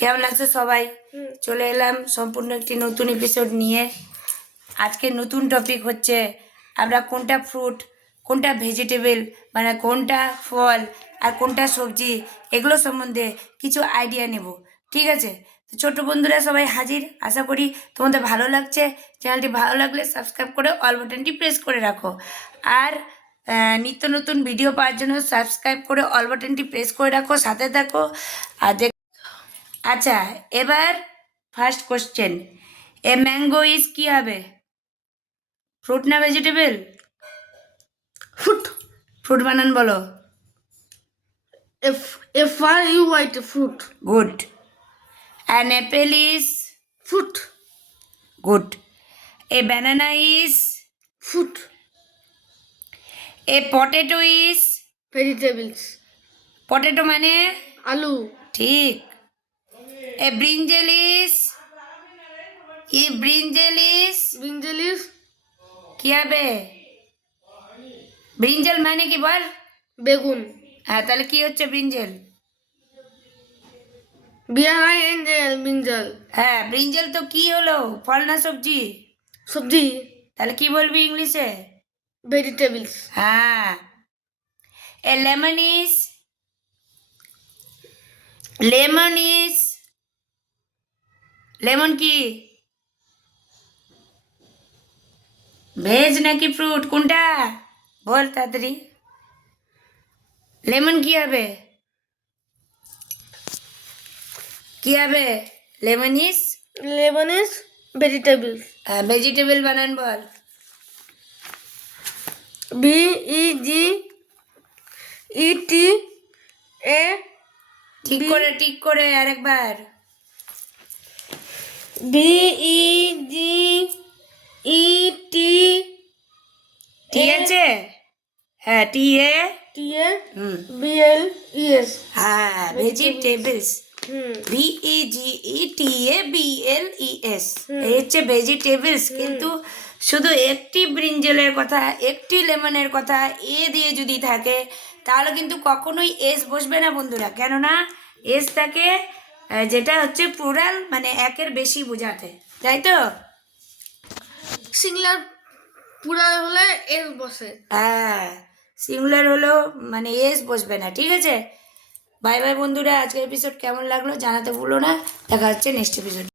কেমন লাগছে সবাই? চলে এলাম সম্পূর্ণ একটি নতুন এপিসোড নিয়ে। আজকে নতুন টপিক হচ্ছে আমরা কোনটা ফ্রুট, কোনটা ভেজিটেবল, মানে কোনটা ফল আর কোনটা সবজি, এগুলো সম্বন্ধে কিছু আইডিয়া নেব। ঠিক আছে? তো ছোট্ট বন্ধুরা সবাই হাজির। আশা করি তোমাদের ভালো লাগছে। চ্যানেলটি ভালো লাগলে সাবস্ক্রাইব করে অল বাটনটি প্রেস করে রাখো। আর নিত্য নতুন ভিডিও পাওয়ার জন্য সাবস্ক্রাইব করে অল বাটনটি প্রেস করে রাখো, সাথে থাকো। আর আচ্ছা, এবার first question, a mango is কি হবে? ফ্রুট না ভেজিটেবল? Fruit. ফ্রুট বানান বলো। F-R-U-I-T, fruit. Good. An apple is? Fruit. Good. A banana is? Fruit. A potato is? Vegetables. Potato মানে? Aloo. ঠিক। A brinjal is? A brinjal is Brinjal is কি হবে? Brinjal মানে কি বল? begun. হ্যাঁ, তাহলে কি হচ্ছে ব্রিঞ্জেল? B-R-I-N-J-L, brinjal. হ্যাঁ, ব্রিঞ্জেল তো কি হলো, ফল না সবজি? Sabji. তাহলে কি বলবি ইংলিশে? Vegetables. হ্যাঁ। এ lemon is? Lemon is? Lemon কি? ভেজ নাকি ফ্রুট, কোনটা বল তাড়াতাড়ি। লেমন কি হবে? কি হবে? Lemon is Lemon is vegetables. Vegetable বানান বল। B-E-G-E-T-A. ঠিক করে আরেকবার। B-E-G-E-T. ঠিক আছে? হ্যাঁ, টি এ T-A. B-L-E-S. হ্যাঁ, ভেজিটেবলস। হুম। VEGETABLES, এই হচ্ছে ভেজিটেবলস। কিন্তু শুধু একটি ব্রিঞ্জেলের কথা, একটি লেমনের কথা এ দিয়ে যদি থাকে তাহলে কিন্তু কখনোই এস বসবে না বন্ধুরা। কেননা এস থাকে যেটা হচ্ছে প্লুরাল, মানে একের বেশি বোঝাতে, তাই তো? সিঙ্গুলার পুরা হলে এস বসে। হ্যাঁ, সিঙ্গুলার হলো মানে এস বসবে না। ঠিক আছে? বাই বাই বন্ধুরা। আজকের এপিসোড কেমন লাগলো জানাতে ভুলো না। দেখা হচ্ছে নেক্সট এপিসোড।